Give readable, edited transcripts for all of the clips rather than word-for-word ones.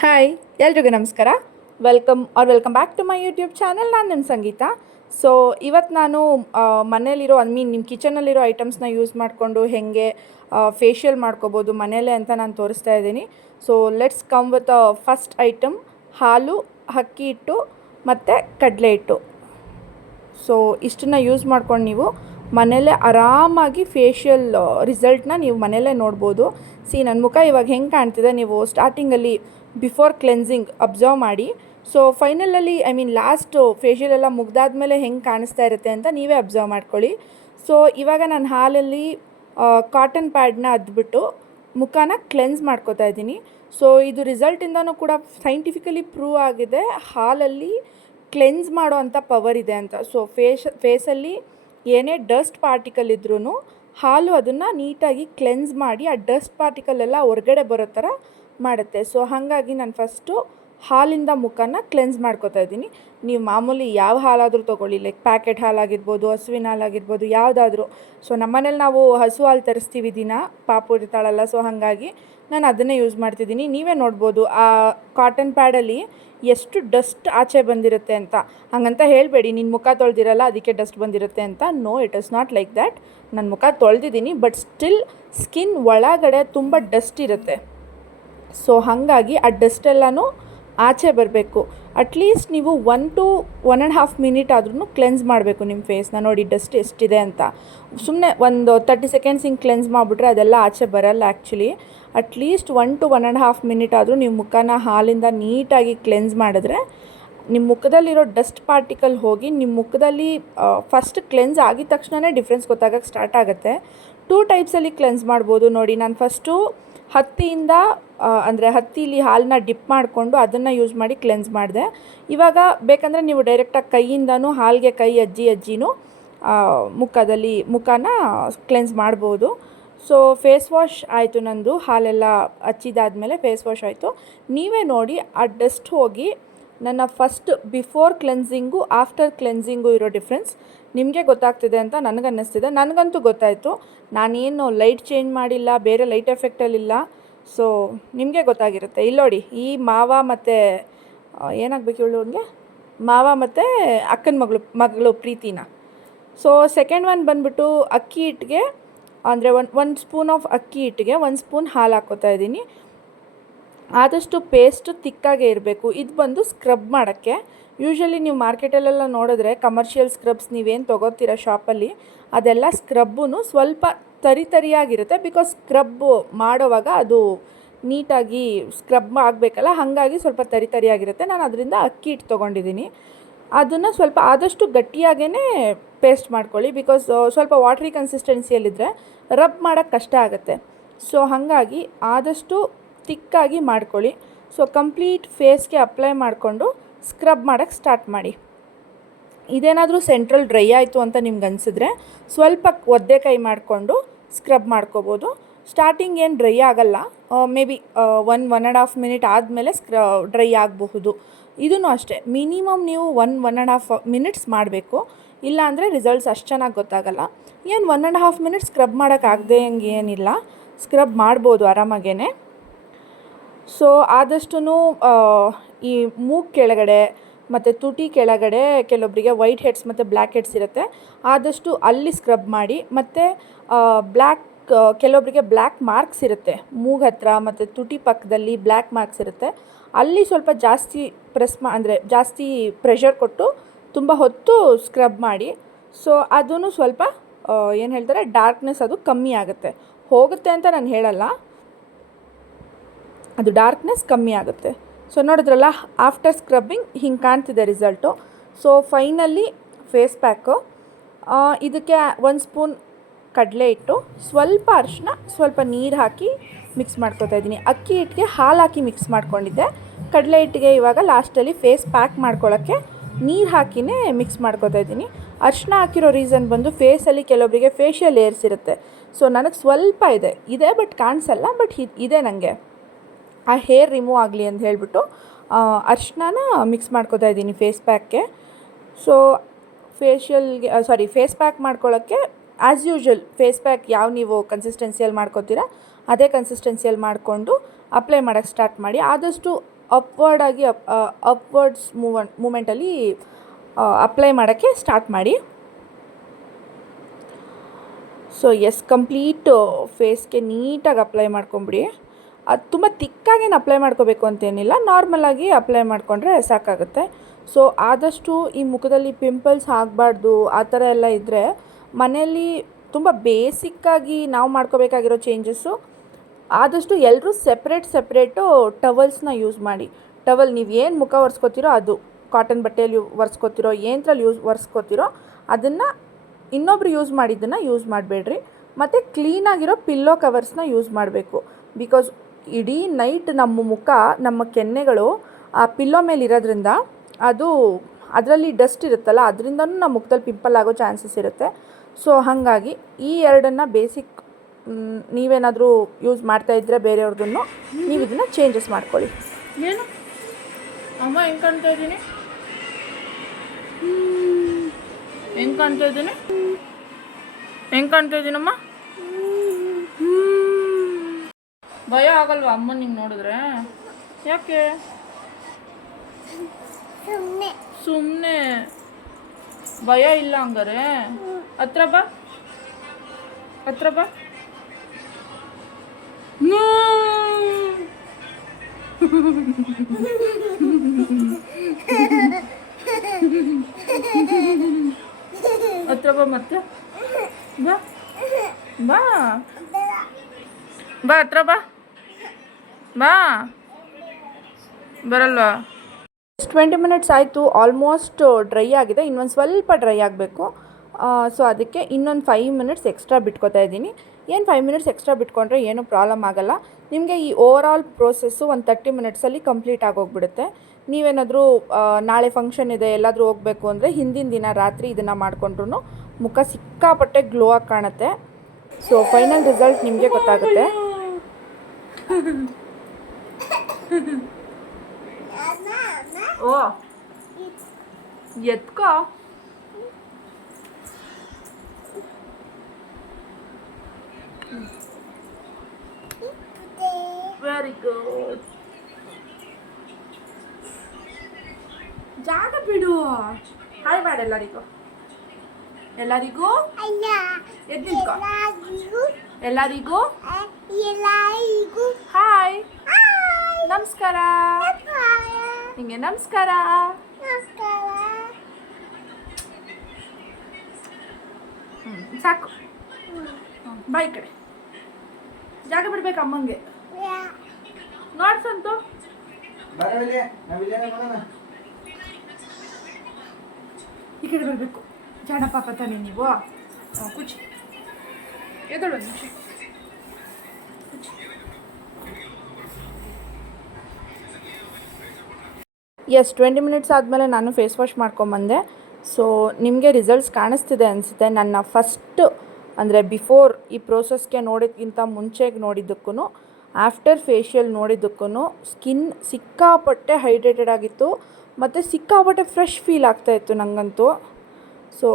Hi ಎಲ್ರಿಗೂ ನಮಸ್ಕಾರ. Welcome back to my YouTube channel. ನಾನು ನಿಮ್ಮ ಸಂಗೀತ. ಸೊ ಇವತ್ತು ನಾನು ಮನೇಲಿರೋ ನಿಮ್ಮ ಕಿಚನಲ್ಲಿರೋ ಐಟಮ್ಸ್ನ ಯೂಸ್ ಮಾಡಿಕೊಂಡು ಹೇಗೆ ಫೇಶಿಯಲ್ ಮಾಡ್ಕೋಬೋದು ಮನೇಲೇ ಅಂತ ನಾನು ತೋರಿಸ್ತಾ ಇದ್ದೀನಿ. So let's come with first item: ಹಾಲು, ಅಕ್ಕಿ ಹಿಟ್ಟು ಮತ್ತು ಕಡಲೆ ಹಿಟ್ಟು. ಸೊ ಇಷ್ಟನ್ನು ಯೂಸ್ ಮಾಡ್ಕೊಂಡು ನೀವು ಮನೇಲೇ ಆರಾಮಾಗಿ ಫೇಶಿಯಲ್ ರಿಸಲ್ಟ್ನ ನೀವು ಮನೇಲೇ ನೋಡ್ಬೋದು. ನನ್ನ ಮುಖ ಇವಾಗ ಹೆಂಗೆ ಕಾಣ್ತಿದೆ ನೀವು ಸ್ಟಾರ್ಟಿಂಗಲ್ಲಿ ಬಿಫೋರ್ ಕ್ಲೆನ್ಸಿಂಗ್ ಅಬ್ಸರ್ವ್ ಮಾಡಿ. ಸೊ ಫೈನಲಲ್ಲಿ ಲಾಸ್ಟು ಫೇಶಿಯಲ್ ಎಲ್ಲ ಮುಗ್ದಾದ್ಮೇಲೆ ಹೆಂಗೆ ಕಾಣಿಸ್ತಾ ಇರುತ್ತೆ ಅಂತ ನೀವೇ ಅಬ್ಸರ್ವ್ ಮಾಡ್ಕೊಳ್ಳಿ. ಸೊ ಇವಾಗ ನಾನು ಹಾಲಲ್ಲಿ ಕಾಟನ್ ಪ್ಯಾಡ್ನ ಅದ್ಬಿಟ್ಟು ಮುಖನ ಕ್ಲೆನ್ಸ್ ಮಾಡ್ಕೋತಾ ಇದ್ದೀನಿ. ಸೊ ಇದು ರಿಸಲ್ಟಿಂದನೂ ಕೂಡ ಸೈಂಟಿಫಿಕಲಿ ಪ್ರೂವ್ ಆಗಿದೆ, ಹಾಲಲ್ಲಿ ಕ್ಲೆನ್ಸ್ ಮಾಡೋ ಅಂಥ ಪವರ್ ಇದೆ ಅಂತ. ಸೊ ಫೇಸಲ್ಲಿ ಏನೇ ಡಸ್ಟ್ ಪಾರ್ಟಿಕಲ್ ಇದ್ರೂ ಹಾಲು ಅದನ್ನು ನೀಟಾಗಿ ಕ್ಲೆನ್ಸ್ ಮಾಡಿ ಆ ಡಸ್ಟ್ ಪಾರ್ಟಿಕಲ್ ಎಲ್ಲ ಹೊರಗಡೆ ಬರೋ ಥರ ಮಾಡುತ್ತೆ. ಸೊ ಹಾಗಾಗಿ ನಾನು ಫಸ್ಟು ಹಾಲಿಂದ ಮುಖನ ಕ್ಲೆನ್ಸ್ ಮಾಡ್ಕೋತಾ ಇದ್ದೀನಿ. ನೀವು ಮಾಮೂಲಿ ಯಾವ ಹಾಲಾದರೂ ತೊಗೊಳ್ಳಿ, ಲೈಕ್ ಪ್ಯಾಕೆಟ್ ಹಾಲಾಗಿರ್ಬೋದು, ಹಸುವಿನ ಹಾಲಾಗಿರ್ಬೋದು, ಯಾವುದಾದ್ರೂ. ಸೊ ನಮ್ಮನೇಲಿ ನಾವು ಹಸು ಹಾಲು ತರಿಸ್ತೀವಿ ದಿನ, ಪಾಪು ಇರ್ತಾಳಲ್ಲ. ಸೊ ಹಾಗಾಗಿ ನಾನು ಅದನ್ನೇ ಯೂಸ್ ಮಾಡ್ತಿದ್ದೀನಿ. ನೀವೇ ನೋಡ್ಬೋದು ಆ ಕಾಟನ್ ಪ್ಯಾಡಲ್ಲಿ ಎಷ್ಟು ಡಸ್ಟ್ ಆಚೆ ಬಂದಿರುತ್ತೆ ಅಂತ. ಹಾಗಂತ ಹೇಳಬೇಡಿ ನಿನ್ನ ಮುಖ ತೊಳೆದಿರಲ್ಲ ಅದಕ್ಕೆ ಡಸ್ಟ್ ಬಂದಿರುತ್ತೆ ಅಂತ. No, it is not like that. ನನ್ನ ಮುಖ ತೊಳೆದಿದ್ದೀನಿ, ಬಟ್ ಸ್ಟಿಲ್ ಸ್ಕಿನ್ ಒಳಗಡೆ ತುಂಬ ಡಸ್ಟ್ ಇರುತ್ತೆ. ಸೊ ಹಾಗಾಗಿ ಆ ಡಸ್ಟೆಲ್ಲನೂ ಆಚೆ ಬರಬೇಕು. ಅಟ್ಲೀಸ್ಟ್ ನೀವು 1 to 1.5 ಮಿನಿಟ್ ಆದ್ರೂ ಕ್ಲೆನ್ಸ್ ಮಾಡಬೇಕು ನಿಮ್ಮ ಫೇಸ್ನ. ನೋಡಿ ಡಸ್ಟ್ ಎಷ್ಟಿದೆ ಅಂತ. ಸುಮ್ಮನೆ ಒಂದು 30 ಸೆಕೆಂಡ್ಸ್ ಹಿಂಗೆ ಕ್ಲೆನ್ಸ್ ಮಾಡಿಬಿಟ್ರೆ ಅದೆಲ್ಲ ಆಚೆ ಬರಲ್ಲ ಆ್ಯಕ್ಚುಲಿ. ಅಟ್ಲೀಸ್ಟ್ 1 to 1.5 ಮಿನಿಟ್ ಆದರೂ ನೀವು ಮುಖನ ಹಾಲಿಂದ ನೀಟಾಗಿ ಕ್ಲೆನ್ಸ್ ಮಾಡಿದ್ರೆ ನಿಮ್ಮ ಮುಖದಲ್ಲಿರೋ ಡಸ್ಟ್ ಪಾರ್ಟಿಕಲ್ ಹೋಗಿ ನಿಮ್ಮ ಮುಖದಲ್ಲಿ ಫಸ್ಟ್ ಕ್ಲೆನ್ಸ್ ಆಗಿದ ತಕ್ಷಣವೇ ಡಿಫ್ರೆನ್ಸ್ ಗೊತ್ತಾಗಕ್ಕೆ ಸ್ಟಾರ್ಟ್ ಆಗುತ್ತೆ. 2 ಟೈಪ್ಸಲ್ಲಿ ಕ್ಲೆನ್ಸ್ ಮಾಡ್ಬೋದು. ನೋಡಿ, ನಾನು ಫಸ್ಟು ಹತ್ತಿಯಿಂದ ಹತ್ತಿಲಿ ಹಾಲನ್ನ ಡಿಪ್ ಮಾಡಿಕೊಂಡು ಅದನ್ನು ಯೂಸ್ ಮಾಡಿ ಕ್ಲೆನ್ಸ್ ಮಾಡಿದೆ. ಇವಾಗ ಬೇಕಂದರೆ ನೀವು ಡೈರೆಕ್ಟಾಗಿ ಕೈಯಿಂದನೂ ಹಾಲಿಗೆ ಕೈ ಅಜ್ಜಿನೂ ಮುಖನ ಕ್ಲೆನ್ಸ್ ಮಾಡ್ಬೋದು. ಸೊ ಫೇಸ್ ವಾಶ್ ಆಯಿತು ನಂದು, ಹಾಲೆಲ್ಲ ಹಚ್ಚಿದಾದ್ಮೇಲೆ ಫೇಸ್ ವಾಶ್ ಆಯಿತು. ನೀವೇ ನೋಡಿ ಆ ಡಸ್ಟ್ ಹೋಗಿ ನನ್ನ first before cleansing after cleansing ಇರೋ ಡಿಫ್ರೆನ್ಸ್ ನಿಮಗೆ ಗೊತ್ತಾಗ್ತಿದೆ ಅಂತ ನನಗನ್ನಿಸ್ತಿದೆ. ನನಗಂತೂ ಗೊತ್ತಾಯಿತು. ನಾನೇನು ಲೈಟ್ ಚೇಂಜ್ ಮಾಡಿಲ್ಲ, ಬೇರೆ ಲೈಟ್ ಎಫೆಕ್ಟಲ್ಲಿಲ್ಲ. ಸೊ ನಿಮಗೆ ಗೊತ್ತಾಗಿರುತ್ತೆ. ಇಲ್ಲಿ ನೋಡಿ, ಈ ಮಾವ ಮತ್ತು ಏನಾಗಬೇಕು ಇವಳಿಗೆ, ಮಾವ ಮತ್ತು ಅಕ್ಕನ ಮಗಳು ಪ್ರೀತಿನ. ಸೊ ಸೆಕೆಂಡ್ ಒನ್ ಬಂದುಬಿಟ್ಟು ಅಕ್ಕಿ ಹಿಟ್ಟಿಗೆ, ಅಂದರೆ ಒಂದು ಸ್ಪೂನ್ ಆಫ್ ಅಕ್ಕಿ ಹಿಟ್ಟಿಗೆ 1 ಸ್ಪೂನ್ ಹಾಲು ಹಾಕ್ಕೋತಾ ಇದ್ದೀನಿ. ಆದಷ್ಟು ಪೇಸ್ಟು ತಿಕ್ಕಾಗೇ ಇರಬೇಕು. ಇದು ಬಂದು ಸ್ಕ್ರಬ್ ಮಾಡೋಕ್ಕೆ. ಯೂಶ್ವಲಿ ನೀವು ಮಾರ್ಕೆಟಲ್ಲೆಲ್ಲ ನೋಡಿದ್ರೆ ಕಮರ್ಷಿಯಲ್ ಸ್ಕ್ರಬ್ಸ್ ನೀವೇನು ತೊಗೋತೀರ ಶಾಪಲ್ಲಿ, ಅದೆಲ್ಲ ಸ್ಕ್ರಬ್ಬು ಸ್ವಲ್ಪ ತರಿಯಾಗಿರುತ್ತೆ. ಬಿಕಾಸ್ ಸ್ಕ್ರಬ್ಬು ಮಾಡೋವಾಗ ಅದು ನೀಟಾಗಿ ಸ್ಕ್ರಬ್ ಆಗಬೇಕಲ್ಲ, ಹಾಗಾಗಿ ಸ್ವಲ್ಪ ತರಿಯಾಗಿರುತ್ತೆ. ನಾನು ಅದರಿಂದ ಅಕ್ಕಿ ಹಿಟ್ಟು ತೊಗೊಂಡಿದ್ದೀನಿ. ಅದನ್ನು ಸ್ವಲ್ಪ ಆದಷ್ಟು ಗಟ್ಟಿಯಾಗೇ ಪೇಸ್ಟ್ ಮಾಡ್ಕೊಳ್ಳಿ. ಬಿಕಾಸ್ ಸ್ವಲ್ಪ ವಾಟ್ರಿ ಕನ್ಸಿಸ್ಟೆನ್ಸಿಯಲ್ಲಿದ್ದರೆ ರಬ್ ಮಾಡೋಕ್ಕೆ ಕಷ್ಟ ಆಗುತ್ತೆ. ಸೊ ಹಾಗಾಗಿ ಆದಷ್ಟು ತಿಕ್ಕಾಗಿ ಮಾಡ್ಕೊಳ್ಳಿ. ಸೊ ಕಂಪ್ಲೀಟ್ ಫೇಸ್ಗೆ ಅಪ್ಲೈ ಮಾಡಿಕೊಂಡು ಸ್ಕ್ರಬ್ ಮಾಡೋಕ್ಕೆ ಸ್ಟಾರ್ಟ್ ಮಾಡಿ. ಇದೇನಾದರೂ ಸೆಂಟ್ರಲ್ ಡ್ರೈ ಆಯಿತು ಅಂತ ನಿಮ್ಗೆ ಅನಿಸಿದ್ರೆ ಸ್ವಲ್ಪ ಒದ್ದೆ ಕೈ ಮಾಡಿಕೊಂಡು ಸ್ಕ್ರಬ್ ಮಾಡ್ಕೋಬೋದು. ಸ್ಟಾರ್ಟಿಂಗ್ ಏನು ಡ್ರೈ ಆಗಲ್ಲ, ಮೇ ಬಿ 1.5 ಮಿನಿಟ್ ಆದಮೇಲೆ ಡ್ರೈ ಆಗಬಹುದು. ಇದೂ ಅಷ್ಟೇ, ಮಿನಿಮಮ್ ನೀವು 1.5 ಮಿನಿಟ್ಸ್ ಮಾಡಬೇಕು. ಇಲ್ಲಾಂದರೆ ರಿಸಲ್ಟ್ಸ್ ಅಷ್ಟು ಚೆನ್ನಾಗಿ ಗೊತ್ತಾಗಲ್ಲ. ಏನು 1.5 ಮಿನಿಟ್ ಸ್ಕ್ರಬ್ ಮಾಡೋಕ್ಕಾಗದೆ ಹಂಗೆ ಏನಿಲ್ಲ, ಸ್ಕ್ರಬ್ ಮಾಡ್ಬೋದು ಆರಾಮಾಗೇ. ಸೊ ಆದಷ್ಟು ಈ ಮೂಗು ಕೆಳಗಡೆ ಮತ್ತು ತುಟಿ ಕೆಳಗಡೆ ಕೆಲವೊಬ್ಬರಿಗೆ ವೈಟ್ ಹೆಡ್ಸ್ ಮತ್ತು ಬ್ಲ್ಯಾಕ್ ಹೆಡ್ಸ್ ಇರುತ್ತೆ, ಆದಷ್ಟು ಅಲ್ಲಿ ಸ್ಕ್ರಬ್ ಮಾಡಿ. ಮತ್ತು ಕೆಲವೊಬ್ಬರಿಗೆ ಬ್ಲ್ಯಾಕ್ ಮಾರ್ಕ್ಸ್ ಇರುತ್ತೆ ಮೂಗು ಹತ್ರ ಮತ್ತು ತುಟಿ ಪಕ್ಕದಲ್ಲಿ ಬ್ಲ್ಯಾಕ್ ಮಾರ್ಕ್ಸ್ ಇರುತ್ತೆ, ಅಲ್ಲಿ ಸ್ವಲ್ಪ ಜಾಸ್ತಿ ಜಾಸ್ತಿ ಪ್ರೆಷರ್ ಕೊಟ್ಟು ತುಂಬ ಹೊತ್ತು ಸ್ಕ್ರಬ್ ಮಾಡಿ. ಸೊ ಅದೂ ಸ್ವಲ್ಪ ಏನು ಹೇಳ್ತಾರೆ, ಡಾರ್ಕ್ನೆಸ್ ಅದು ಕಮ್ಮಿ ಆಗುತ್ತೆ. ಹೋಗುತ್ತೆ ಅಂತ ನಾನು ಹೇಳಲ್ಲ, ಅದು ಡಾರ್ಕ್ನೆಸ್ ಕಮ್ಮಿ ಆಗುತ್ತೆ. ಸೊ ನೋಡಿದ್ರಲ್ಲ, ಆಫ್ಟರ್ ಸ್ಕ್ರಬ್ಬಿಂಗ್ ಹಿಂಗೆ ಕಾಣ್ತಿದೆ result. So finally face pack, ಇದಕ್ಕೆ 1 ಸ್ಪೂನ್ ಕಡಲೆ ಹಿಟ್ಟು, ಸ್ವಲ್ಪ ಅರಿಶಿನ, ಸ್ವಲ್ಪ ನೀರು ಹಾಕಿ ಮಿಕ್ಸ್ ಮಾಡ್ಕೊತಾ ಇದ್ದೀನಿ. ಅಕ್ಕಿ ಹಿಟ್ಟಿಗೆ ಹಾಲು ಹಾಕಿ ಮಿಕ್ಸ್ ಮಾಡ್ಕೊಂಡಿದ್ದೆ. ಕಡಲೆ ಹಿಟ್ಟಿಗೆ ಇವಾಗ ಲಾಸ್ಟಲ್ಲಿ ಫೇಸ್ ಪ್ಯಾಕ್ ಮಾಡ್ಕೊಳ್ಳೋಕ್ಕೆ ನೀರು ಹಾಕಿನೇ ಮಿಕ್ಸ್ ಮಾಡ್ಕೊತಾ ಇದ್ದೀನಿ. ಅರಿಶಿನ ಹಾಕಿರೋ ರೀಸನ್ ಬಂದು ಫೇಸಲ್ಲಿ ಕೆಲವೊಬ್ಬರಿಗೆ ಫೇಶಿಯಲ್ ಏರ್ಸ್ ಇರುತ್ತೆ. ಸೊ ನನಗೆ ಸ್ವಲ್ಪ ಇದೆ ಬಟ್ ಕಾಣಿಸಲ್ಲ, ಬಟ್ ಇದೆ ನನಗೆ. ಆ ಹೇರ್ ರಿಮೂವ್ ಆಗಲಿ ಅಂತ ಹೇಳಿಬಿಟ್ಟು ಅರಿಶಿನ ಮಿಕ್ಸ್ ಮಾಡ್ಕೊತಾ ಇದ್ದೀನಿ ಫೇಸ್ ಪ್ಯಾಕ್ಗೆ. ಸೊ ಫೇಸ್ ಪ್ಯಾಕ್ ಮಾಡ್ಕೊಳ್ಳೋಕ್ಕೆ ಆ್ಯಸ್ ಯೂಶ್ವಲ್ ಫೇಸ್ ಪ್ಯಾಕ್ ನೀವು ಕನ್ಸಿಸ್ಟೆನ್ಸಿಯಲ್ಲಿ ಮಾಡ್ಕೊತೀರಾ ಅದೇ ಕನ್ಸಿಸ್ಟೆನ್ಸಿಯಲ್ಲಿ ಮಾಡಿಕೊಂಡು ಅಪ್ಲೈ ಮಾಡೋಕ್ಕೆ ಸ್ಟಾರ್ಟ್ ಮಾಡಿ. ಆದಷ್ಟು ಅಪ್ವರ್ಡಾಗಿ ಅಪ್ವರ್ಡ್ಸ್ ಮೂಮೆಂಟಲ್ಲಿ ಅಪ್ಲೈ ಮಾಡೋಕ್ಕೆ ಸ್ಟಾರ್ಟ್ ಮಾಡಿ. ಸೊ ಕಂಪ್ಲೀಟ್ ಫೇಸ್ಗೆ ನೀಟಾಗಿ ಅಪ್ಲೈ ಮಾಡ್ಕೊಂಬಿಡಿ. ಅದು ತುಂಬ ತಿಕ್ಕಾಗೇನು ಅಪ್ಲೈ ಮಾಡ್ಕೋಬೇಕು ಅಂತೇನಿಲ್ಲ, ನಾರ್ಮಲಾಗಿ ಅಪ್ಲೈ ಮಾಡಿಕೊಂಡ್ರೆ ಸಾಕಾಗುತ್ತೆ. ಸೊ ಆದಷ್ಟು ಈ ಮುಖದಲ್ಲಿ ಪಿಂಪಲ್ಸ್ ಆಗಬಾರ್ದು ಆ ಥರ ಎಲ್ಲ ಇದ್ದರೆ ಮನೆಯಲ್ಲಿ ತುಂಬ ಬೇಸಿಕ್ಕಾಗಿ ನಾವು ಮಾಡ್ಕೋಬೇಕಾಗಿರೋ ಚೇಂಜಸ್ಸು, ಆದಷ್ಟು ಎಲ್ಲರೂ ಸೆಪ್ರೇಟು ಟವಲ್ಸ್ನ ಯೂಸ್ ಮಾಡಿ. ಟವಲ್ ನೀವು ಏನು ಮುಖ ಒರೆಸ್ಕೊತೀರೋ ಅದು ಕಾಟನ್ ಬಟ್ಟೆಯಲ್ಲಿ ಒರೆಸ್ಕೊತಿರೋ ಏನರಲ್ಲಿ ಒರೆಸ್ಕೊತಿರೋ ಅದನ್ನು ಇನ್ನೊಬ್ರು ಯೂಸ್ ಮಾಡಿದ್ದನ್ನು ಯೂಸ್ ಮಾಡಬೇಡ್ರಿ. ಮತ್ತು ಕ್ಲೀನಾಗಿರೋ ಪಿಲ್ಲೋ ಕವರ್ಸ್ನ ಯೂಸ್ ಮಾಡಬೇಕು. ಬಿಕಾಸ್ ಇಡೀ ನೈಟ್ ನಮ್ಮ ಮುಖ, ನಮ್ಮ ಕೆನ್ನೆಗಳು ಆ ಪಿಲ್ಲೋ ಮೇಲೆ ಇರೋದ್ರಿಂದ ಅದರಲ್ಲಿ ಡಸ್ಟ್ ಇರುತ್ತಲ್ಲ, ಅದರಿಂದನೂ ನಮ್ಮ ಮುಖದಲ್ಲಿ ಪಿಂಪಲ್ ಆಗೋ ಚಾನ್ಸಸ್ ಇರುತ್ತೆ. ಸೊ ಹಾಗಾಗಿ ಈ ಎರಡನ್ನು ಬೇಸಿಕ್ ನೀವೇನಾದರೂ ಯೂಸ್ ಮಾಡ್ತಾಯಿದ್ರೆ ಬೇರೆಯವ್ರದನ್ನು ನೀವು ಇದನ್ನು ಚೇಂಜಸ್ ಮಾಡ್ಕೊಳ್ಳಿ. ಏನು ಅಮ್ಮ ಹೆಂಗೆ ಕಾಣ್ತಾ ಇದ್ದೀನಿ, ಹೆಂಗೆ ಕಾಣ್ತಾ ಇದ್ದೀನಮ್ಮ? ಭಯ ಆಗಲ್ವಾ ಅಮ್ಮ ನಿಂಗೆ ನೋಡಿದ್ರೆ? ಯಾಕೆ? ಸುಮ್ಮನೆ ಭಯ ಇಲ್ಲ ಹಂಗಾರೆ? ಹತ್ರ ಬಾ. ಹತ್ರ ಬಾ ಮತ್ತೆ ಬಾ ಹತ್ರ ಬಾ ಬರಲ್ವಾ? 20 ಮಿನಿಟ್ಸ್ ಆಯಿತು, ಆಲ್ಮೋಸ್ಟ್ ಡ್ರೈ ಆಗಿದೆ. ಇನ್ನೊಂದು ಸ್ವಲ್ಪ ಡ್ರೈ ಆಗಬೇಕು. ಸೊ ಅದಕ್ಕೆ ಇನ್ನೊಂದು 5 ಮಿನಿಟ್ಸ್ ಎಕ್ಸ್ಟ್ರಾ ಬಿಟ್ಕೋತಾ ಇದ್ದೀನಿ. ಏನು 5 ಮಿನಿಟ್ಸ್ ಎಕ್ಸ್ಟ್ರಾ ಬಿಟ್ಕೊಂಡ್ರೆ ಏನೂ ಪ್ರಾಬ್ಲಮ್ ಆಗೋಲ್ಲ. ನಿಮಗೆ ಈ ಓವರಾಲ್ ಪ್ರೋಸೆಸ್ಸು ಒಂದು 30 ಮಿನಿಟ್ಸಲ್ಲಿ ಕಂಪ್ಲೀಟ್ ಆಗೋಗ್ಬಿಡುತ್ತೆ. ನೀವೇನಾದರೂ ನಾಳೆ ಫಂಕ್ಷನ್ ಇದೆ ಎಲ್ಲಾದರೂ ಹೋಗಬೇಕು ಅಂದರೆ ಹಿಂದಿನ ದಿನ ರಾತ್ರಿ ಇದನ್ನು ಮಾಡಿಕೊಂಡ್ರು ಮುಖ ಸಿಕ್ಕಾಪಟ್ಟೆ ಗ್ಲೋ ಆಗಿ ಕಾಣುತ್ತೆ. ಸೊ ಫೈನಲ್ ರಿಸಲ್ಟ್ ನಿಮಗೆ ಗೊತ್ತಾಗುತ್ತೆ. ಓ ಎತ್ಕೋ. Very good. ಜಾಗ ಬಿಡು. ಹಾಯ್ ಮಾಡು ಎಲ್ಲರಿಗೂ. ಎದ್ದು ನಿಂತ್ಕೋ. ಎಲ್ಲರಿಗೂ ಹಾಯ್, ನಮಸ್ಕಾರ. ಹಿಂಗೆ ನಮಸ್ಕಾರ. ಸಾಕು. ಬಾ ಈ ಕಡೆ. ಜಾಗ ಬಿಡ್ಬೇಕು ಅಮ್ಮಂಗೆ. ನೋಡ್ಸಂತು ಈ ಕಡೆ ಬರಬೇಕು. ಜಾಣ ಪಾಪ ತಾನೆ ನೀವು. ಕುಚ್ಚಿ ಎದಳು ಒಂದು ನಿಮಿಷ. ಎಸ್ 20 ಮಿನಿಟ್ಸ್ ಆದಮೇಲೆ ನಾನು ಫೇಸ್ ವಾಶ್ ಮಾಡ್ಕೊಂಬಂದೆ. ಸೊ ನಿಮಗೆ ರಿಸಲ್ಟ್ಸ್ ಕಾಣಿಸ್ತಿದೆ ಅನಿಸುತ್ತೆ. ನನ್ನ ಫಸ್ಟ್ ಅಂದರೆ ಬಿಫೋರ್ ಈ ಪ್ರೋಸೆಸ್ಗೆ ನೋಡೋದಕ್ಕಿಂತ ಮುಂಚೆಗೆ ನೋಡಿದ್ದಕ್ಕೂ ಆಫ್ಟರ್ ಫೇಶಿಯಲ್ ನೋಡಿದ್ದಕ್ಕೂ ಸ್ಕಿನ್ ಸಿಕ್ಕಾಪಟ್ಟೆ ಹೈಡ್ರೇಟೆಡ್ ಆಗಿತ್ತು ಮತ್ತು ಸಿಕ್ಕಾಪಟ್ಟೆ ಫ್ರೆಶ್ ಫೀಲ್ ಆಗ್ತಾಯಿತ್ತು ನನಗಂತೂ. ಸೊ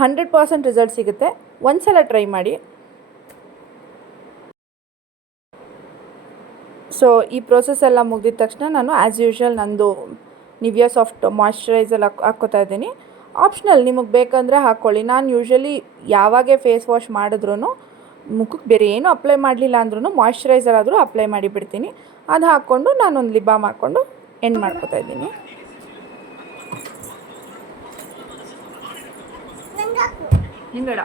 100% ರಿಸಲ್ಟ್ ಸಿಗುತ್ತೆ. ಒಂದು ಸಲ ಟ್ರೈ ಮಾಡಿ. ಸೊ ಈ ಪ್ರೋಸೆಸ್ ಎಲ್ಲ ಮುಗಿದ ತಕ್ಷಣ ನಾನು ಆ್ಯಸ್ ಯೂಶ್ವಲ್ ನಂದು ನಿವಿಯಾ ಸಾಫ್ಟ್ ಮಾಯ್ಶ್ಚರೈಸರ್ ಹಾಕ್ಕೋತಾ ಇದ್ದೀನಿ. ಆಪ್ಷನಲ್, ನಿಮಗೆ ಬೇಕಂದರೆ ಹಾಕ್ಕೊಳ್ಳಿ. ನಾನು ಯೂಶ್ವಲಿ ಯಾವಾಗೇ ಫೇಸ್ ವಾಶ್ ಮಾಡಿದ್ರೂ ಮುಖಕ್ಕೆ ಬೇರೆ ಏನೂ ಅಪ್ಲೈ ಮಾಡಲಿಲ್ಲ ಅಂದ್ರೂ ಮಾಯ್ಶ್ಚರೈಸರ್ ಆದರೂ ಅಪ್ಲೈ ಮಾಡಿಬಿಡ್ತೀನಿ. ಅದು ಹಾಕ್ಕೊಂಡು ನಾನೊಂದು ಲಿಪ್ ಬಾಮ್ ಹಾಕ್ಕೊಂಡು ಎಂಡ್ ಮಾಡ್ಕೋತಾ ಇದ್ದೀನಿ. ಹಿಂಗಡ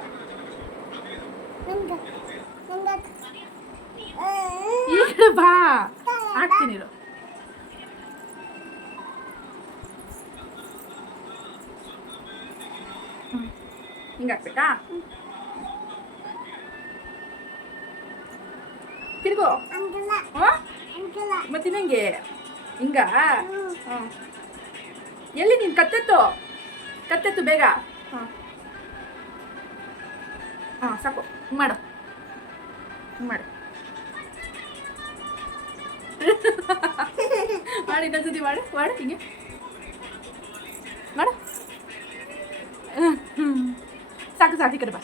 ಈಗ ಬಾ ಹಾಕ್ತೀನಿ. ಹಿಂಗೆ ಹಾಕ್ಬೇಕಾ? ತಿರ್ಗೋ. ಮತ್ತೆ ನಂಗೆ ಹಿಂಗ. ಎಲ್ಲಿ ನೀನು ಕತ್ತೆತ್ತು ಬೇಗ. ಹಾಂ ಸಾಕು. ಮಾಡು ಮಾಡಿ ಇನ್ನೊಂದ್ಸತಿ ಮಾಡು ಹಿಂಗೆ ಮಾಡು. ಸಾಕು ಈ ಕಡೆ ಬಾ.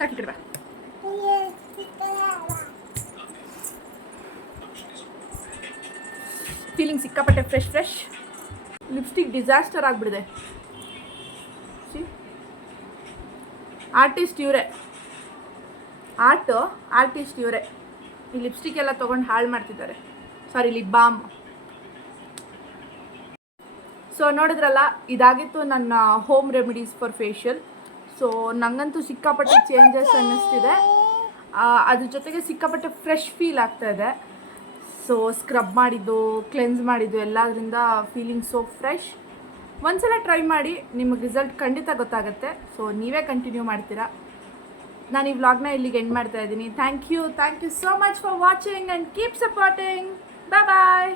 ಸಾಕಿ ಕಡೆ ಬಾ. ಫೀಲಿಂಗ್ ಸಿಕ್ಕಾಪಟ್ಟೆ ಫ್ರೆಶ್. ಲಿಪ್ಸ್ಟಿಕ್ ಡಿಸಾಸ್ಟರ್ ಆಗಿಬಿಡಿದೆ. ಆರ್ಟಿಸ್ಟ್ ಇವರೇ, ಆರ್ಟಿಸ್ಟ್ ಇವರೇ ಈ ಲಿಪ್ಸ್ಟಿಕ್ ಎಲ್ಲ ತೊಗೊಂಡು ಹಾಳು ಮಾಡ್ತಿದ್ದಾರೆ. ಸಾರಿ, ಲಿಪ್ ಬಾಮ್. ಸೊ ನೋಡಿದ್ರಲ್ಲ, ಇದಾಗಿತ್ತು ನನ್ನ home remedies for facial. So ನನಗಂತೂ ಸಿಕ್ಕಾಪಟ್ಟೆ ಚೇಂಜಸ್ ಅನ್ನಿಸ್ತಿದೆ. ಅದ್ರ ಜೊತೆಗೆ ಸಿಕ್ಕಾಪಟ್ಟೆ ಫ್ರೆಶ್ ಫೀಲ್ ಆಗ್ತಾಯಿದೆ. ಸೊ ಸ್ಕ್ರಬ್ ಮಾಡಿದ್ದು, ಕ್ಲೆನ್ಸ್ ಮಾಡಿದ್ದು ಎಲ್ಲದರಿಂದ ಫೀಲಿಂಗ್ ಸೋ ಫ್ರೆಶ್. ಒಂದ್ಸಲ ಟ್ರೈ ಮಾಡಿ, ನಿಮಗೆ ರಿಸಲ್ಟ್ ಖಂಡಿತ ಗೊತ್ತಾಗುತ್ತೆ. ಸೊ ನೀವೇ ಕಂಟಿನ್ಯೂ ಮಾಡ್ತೀರಾ. ನಾನು ಈ ವ್ಲಾಗ್ನ ಇಲ್ಲಿಗೆ ಎಂಡ್ ಮಾಡ್ತಾ ಇದ್ದೀನಿ. Thank you so much for watching and keep supporting. Bye.